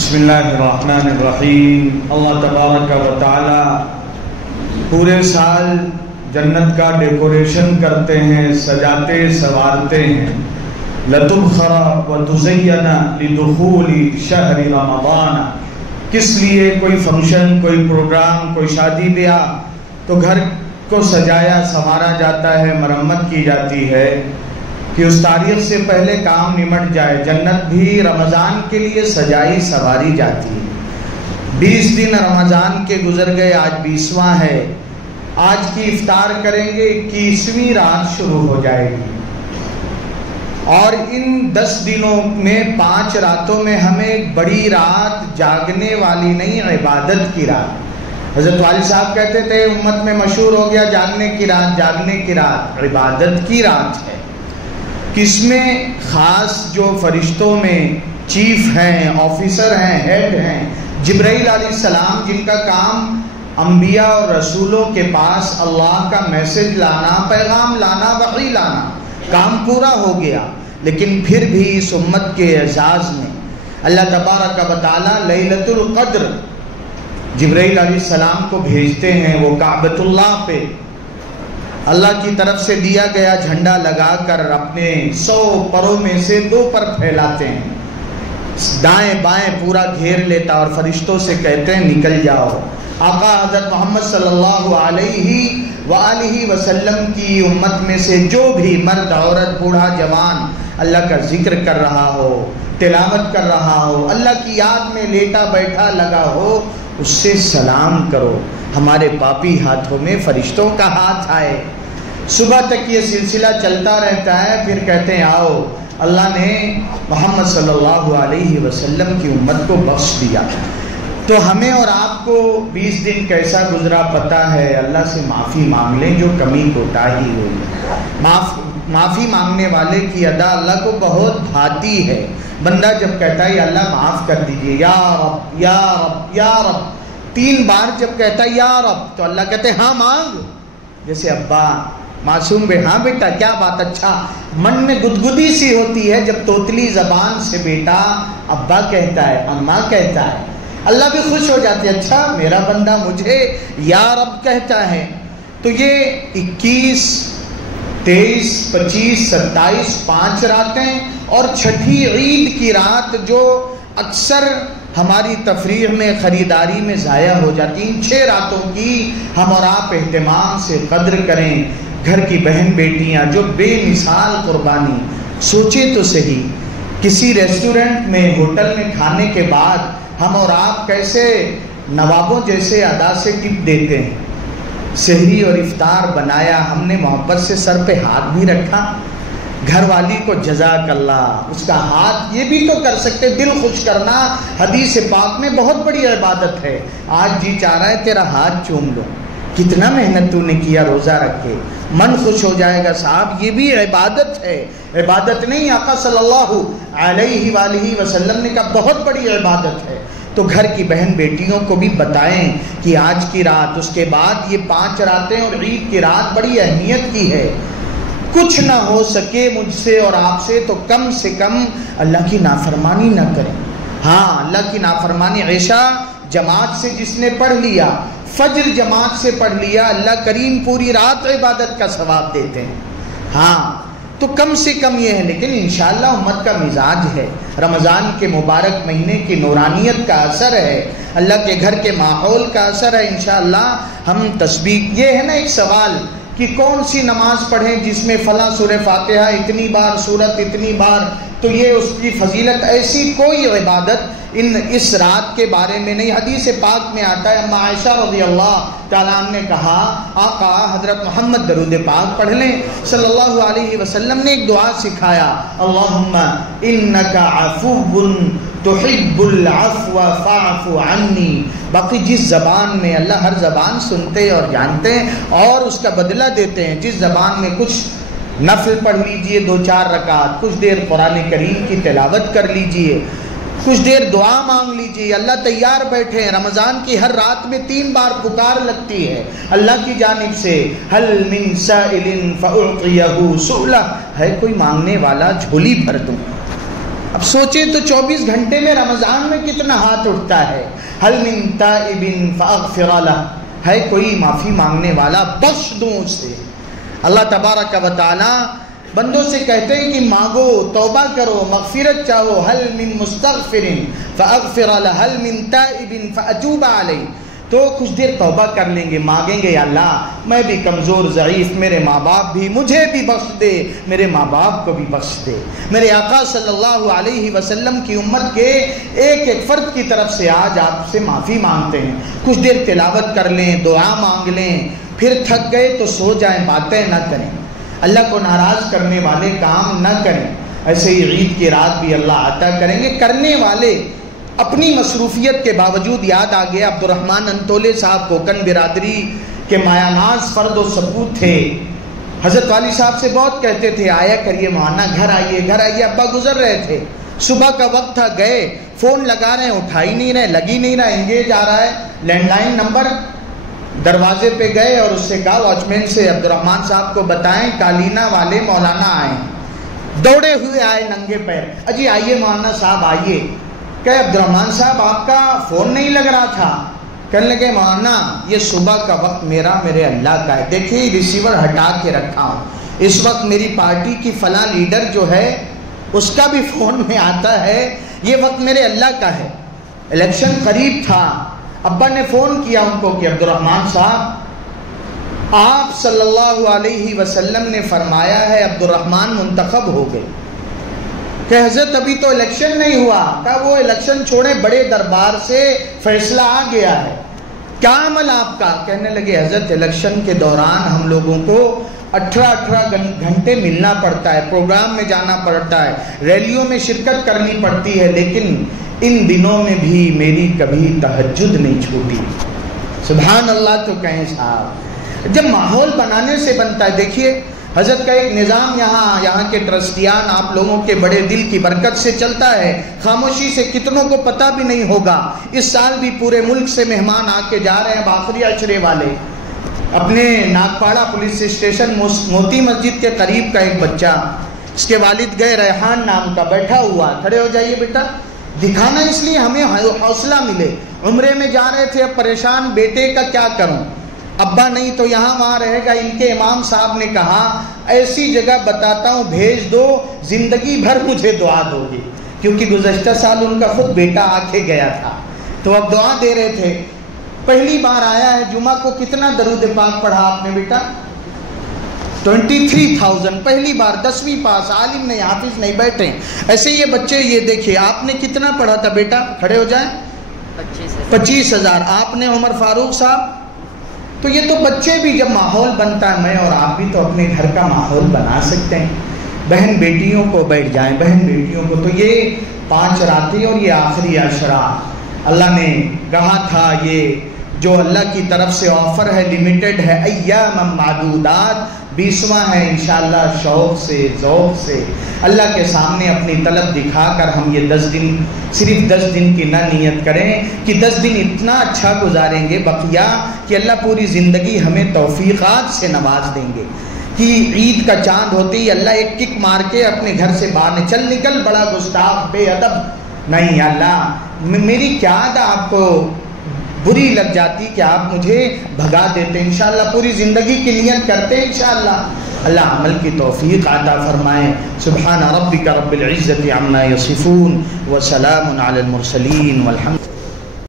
بسم اللہ الرحمن الرحیم۔ اللہ تبارک و تعالی پورے سال جنت کا ڈیکوریشن کرتے ہیں، سجاتے سنوارتے ہیں۔ لتبخر وتزین لدخول شہر رمضان، کس لیے؟ کوئی فنکشن، کوئی پروگرام، کوئی شادی بیاہ تو گھر کو سجایا سنوارا جاتا ہے، مرمت کی جاتی ہے کہ اس تاریخ سے پہلے کام نمٹ جائے۔ جنت بھی رمضان کے لیے سجائی سنواری جاتی ہے۔ 20 دن رمضان کے گزر گئے، آج 20واں ہے۔ آج کی افطار کریں گے، 21ویں رات شروع ہو جائے گی، اور ان 10 دنوں میں 5 راتوں میں ہمیں ایک بڑی رات، جاگنے والی نہیں، عبادت کی رات۔ حضرت والد صاحب کہتے تھے امت میں مشہور ہو گیا جاگنے کی رات، جاگنے کی رات، عبادت کی رات ہے۔ کس میں خاص جو فرشتوں میں چیف ہیں، آفیسر ہیں، ہیڈ ہیں، جبرائیل علیہ السلام، جن کا کام انبیاء اور رسولوں کے پاس اللہ کا میسج لانا، پیغام لانا، وحی لانا، کام پورا ہو گیا۔ لیکن پھر بھی اس امت کے اعزاز میں اللہ تبارک و تعالی لیلۃ القدر جبرائیل علیہ السلام کو بھیجتے ہیں۔ وہ کعبۃ اللہ پہ اللہ کی طرف سے دیا گیا جھنڈا لگا کر اپنے 100 پروں میں سے 2 پر پھیلاتے ہیں، دائیں بائیں پورا گھیر لیتا اور فرشتوں سے کہتے ہیں نکل جاؤ۔ آقا حضرت محمد صلی اللہ علیہ وآلہ وسلم کی امت میں سے جو بھی مرد، عورت، بوڑھا، جوان اللہ کا ذکر کر رہا ہو، تلاوت کر رہا ہو، اللہ کی یاد میں لیٹا بیٹھا لگا ہو، اس سے سلام کرو۔ ہمارے پاپی ہاتھوں میں فرشتوں کا ہاتھ آئے۔ صبح تک یہ سلسلہ چلتا رہتا ہے، پھر کہتے ہیں آؤ، اللہ نے محمد صلی اللہ علیہ وسلم کی امت کو بخش دیا۔ تو ہمیں اور آپ کو 20 دن کیسا گزرا پتہ ہے، اللہ سے معافی مانگ لیں جو کمی کوتاہی ہوئی۔ معافی مانگنے والے کی ادا اللہ کو بہت بھاتی ہے۔ بندہ جب کہتا ہے اللہ معاف کر دیجئے، یا رب یا رب یا رب، 3 بار جب کہتا ہے یا رب تو اللہ کہتے ہیں ہاں مانگ۔ جیسے ابا معصوم بے، ہاں بیٹا کیا بات، اچھا، من میں گدگدی سی ہوتی ہے جب توتلی زبان سے بیٹا ابا کہتا ہے، اماں کہتا ہے، اللہ بھی خوش ہو جاتے ہیں، اچھا میرا بندہ مجھے یا رب کہتا ہے۔ تو یہ 21، 23، 25، 27 5 راتیں اور چھٹی عید کی رات جو اکثر ہماری تفریح میں، خریداری میں ضائع ہو جاتی، ان 6 راتوں کی ہم اور آپ اہتمام سے قدر کریں۔ گھر کی بہن بیٹیاں جو بے مثال قربانی، سوچے تو صحیح، کسی ریسٹورنٹ میں، ہوٹل میں کھانے کے بعد ہم اور آپ کیسے نوابوں جیسے ادا سے ٹپ دیتے ہیں۔ سحری اور افطار بنایا، ہم نے محبت سے سر پہ ہاتھ بھی رکھا، گھر والی کو جزاک اللہ، اس کا ہاتھ یہ بھی تو کر سکتے، دل خوش کرنا حدیث پاک میں بہت بڑی عبادت ہے۔ آج جی چاہ رہا ہے تیرا ہاتھ چوم لو، کتنا محنت تو نے کیا روزہ رکھ کے، من خوش ہو جائے گا صاحب، یہ بھی عبادت ہے۔ عبادت نہیں، آقا صلی اللہ علیہ وآلہ وسلم نے کہا بہت بڑی عبادت ہے۔ تو گھر کی بہن بیٹیوں کو بھی بتائیں کہ آج کی رات، اس کے بعد یہ 5 راتیں اور عید کی رات بڑی اہمیت کی ہے۔ کچھ نہ ہو سکے مجھ سے اور آپ سے تو کم سے کم اللہ کی نافرمانی نہ کریں۔ ہاں، اللہ کی نافرمانی، عشاء جماعت سے جس نے پڑھ لیا، فجر جماعت سے پڑھ لیا، اللہ کریم پوری رات عبادت کا ثواب دیتے ہیں۔ ہاں تو کم سے کم یہ ہے، لیکن انشاءاللہ امت کا مزاج ہے، رمضان کے مبارک مہینے کی نورانیت کا اثر ہے، اللہ کے گھر کے ماحول کا اثر ہے۔ انشاءاللہ ہم تسبیح، یہ ہے نا ایک سوال کہ کون سی نماز پڑھیں جس میں فلاں سورہ فاتحہ اتنی بار، سورت اتنی بار، تو یہ اس کی فضیلت، ایسی کوئی عبادت اس رات کے بارے میں نہیں۔ حدیث پاک میں آتا ہے، اما عائشہ رضی اللہ تعالیٰ عنہ نے کہا آقا حضرت محمد درود پاک پڑھ لیں صلی اللہ علیہ وسلم نے ایک دعا سکھایا، اللہم انکا عفو تحب العفو فاعف عنی۔ باقی جس زبان میں، اللہ ہر زبان سنتے اور جانتے ہیں اور اس کا بدلہ دیتے ہیں، جس زبان میں کچھ نفل پڑھ لیجئے 2-4 رکعت، کچھ دیر قرآن کریم کی تلاوت کر لیجئے، کچھ دیر دعا مانگ لیجئے، اللہ تیار بیٹھے ہیں۔ رمضان کی ہر رات میں 3 بار پکار لگتی ہے اللہ کی جانب سے، هل من سائل فأعطيه سؤله، ہے کوئی مانگنے والا جھولی بھر دوں۔ اب سوچیں تو 24 گھنٹے میں رمضان میں کتنا ہاتھ اٹھتا ہے. حل من تائب فاغفر لہ، ہے کوئی معافی مانگنے والا بخش دوں اسے. اللہ تبارک و تعالی بندوں سے کہتے ہیں کہ مانگو، توبہ کرو، مغفرت چاہو. حل من مستغفر فاغفر لہ، حل من تائب فاتوب علیہ. تو کچھ دیر توبہ کر لیں گے، مانگیں گے یا اللہ میں بھی کمزور ضعیف، میرے ماں باپ بھی، مجھے بھی بخش دے، میرے ماں باپ کو بھی بخش دے. میرے آقا صلی اللہ علیہ وسلم کی امت کے ایک ایک فرد کی طرف سے آج آپ سے معافی مانگتے ہیں. کچھ دیر تلاوت کر لیں، دعا مانگ لیں، پھر تھک گئے تو سو جائیں، باتیں نہ کریں، اللہ کو ناراض کرنے والے کام نہ کریں. ایسے ہی عید کی رات بھی اللہ عطا کریں گے. کرنے والے اپنی مصروفیت کے باوجود، یاد آ گیا عبد الرحمن انتولے صاحب کوکن برادری کے مایا ناز فرد و سپوت تھے. حضرت والی صاحب سے بہت کہتے تھے آیا کریے مولانا، گھر آئیے گھر آئیے. ابا گزر رہے تھے، صبح کا وقت تھا، گئے، فون لگا رہے ہیں، اٹھا ہی نہیں رہے، لگی نہیں رہا، انگیج آ رہا ہے. لینڈ لائن نمبر، دروازے پہ گئے اور اس سے کہا واچمین سے عبد الرحمن صاحب کو بتائیں کالینہ والے مولانا آئے. دوڑے ہوئے آئے ننگے پیر، اجی آئیے مولانا صاحب آئیے. کہ عبد الرحمن صاحب آپ کا فون نہیں لگ رہا تھا. کہنے لگے مولانا یہ صبح کا وقت میرا میرے اللہ کا ہے، دیکھیے ریسیور ہٹا کے رکھا ہوں، اس وقت میری پارٹی کی فلاں لیڈر جو ہے اس کا بھی فون میں آتا ہے، یہ وقت میرے اللہ کا ہے. الیکشن قریب تھا، ابا نے فون کیا ان کو کہ عبد الرحمن صاحب آپ صلی اللہ علیہ وسلم نے فرمایا ہے عبد الرحمن منتخب ہو گئے. کہ حضرت ابھی تو الیکشن نہیں ہوا. کہا وہ الیکشن چھوڑے، بڑے دربار سے فیصلہ آ گیا ہے، کیا عمل آپ کا؟ کہنے لگے حضرت الیکشن کے دوران ہم لوگوں کو 18 گھنٹے ملنا پڑتا ہے، پروگرام میں جانا پڑتا ہے، ریلیوں میں شرکت کرنی پڑتی ہے، لیکن ان دنوں میں بھی میری کبھی تہجد نہیں چھوٹی. سبحان اللہ. تو کہیں صاحب جب ماحول بنانے سے بنتا ہے. دیکھیے حضرت کا ایک نظام یہاں کے ٹرسٹیان آپ لوگوں کے بڑے دل کی برکت سے چلتا ہے. خاموشی سے کتنوں کو پتہ بھی نہیں ہوگا. اس سال بھی پورے ملک سے مہمان آ کے جا رہے ہیں، آخری عشرے والے. اپنے ناگپاڑا پولیس اسٹیشن موتی مسجد کے قریب کا ایک بچہ، اس کے والد گئے، ریحان نام کا، بیٹھا ہوا. کھڑے ہو جائیے بیٹا، دکھانا اس لیے ہمیں حوصلہ ملے. عمرے میں جا رہے تھے، اب پریشان، بیٹے کا کیا کروں، ابا نہیں تو یہاں وہاں رہے گا. ان کے امام صاحب نے کہا ایسی جگہ بتاتا ہوں بھیج دو، زندگی بھر مجھے دعا دو گی. کیونکہ گزشتہ سال ان کا خود بیٹا آ کے گیا تھا، تو اب دعا دے رہے تھے. پہلی بار آیا ہے، جمعہ کو کتنا درود پاک پڑھا آپ نے بیٹا؟ 23,000. پہلی بار، 10ویں پاس، عالم نہیں، حافظ نہیں، بیٹھے. ایسے یہ بچے، یہ دیکھیے آپ نے کتنا پڑھا تھا بیٹا؟ کھڑے ہو جائیں. 25,000. آپ نے عمر فاروق صاحب؟ تو یہ تو بچے بھی جب ماحول بنتا ہے، میں اور آپ بھی تو اپنے گھر کا ماحول بنا سکتے ہیں. بہن بیٹیوں کو بیٹھ جائیں، بہن بیٹیوں کو. تو یہ 5 راتیں اور یہ آخری عشرہ اللہ نے کہا تھا، یہ جو اللہ کی طرف سے آفر ہے، لمیٹڈ ہے، ایام معدودات، 20واں ہے. انشاءاللہ شوق سے، ذوق سے اللہ کے سامنے اپنی طلب دکھا کر ہم یہ 10 دن، صرف 10 دن کی نہ نیت کریں کہ 10 دن اتنا اچھا گزاریں گے، بقیہ کہ اللہ پوری زندگی ہمیں توفیقات سے نواز دیں گے. کہ عید کا چاند ہوتے ہی اللہ ایک کک مار کے اپنے گھر سے باہر چل نکل، بڑا گستاخ، بے ادب. نہیں اللہ، میری کیا ادا آپ کو بری لگ جاتی کہ آپ مجھے بھگا دیتے. انشاءاللہ پوری زندگی کی نیت کرتے ہیں انشاءاللہ. اللہ عمل کی توفیق عطا فرمائے. سبحان ربک رب العزت عما یصفون وسلام علی المرسلین والحمد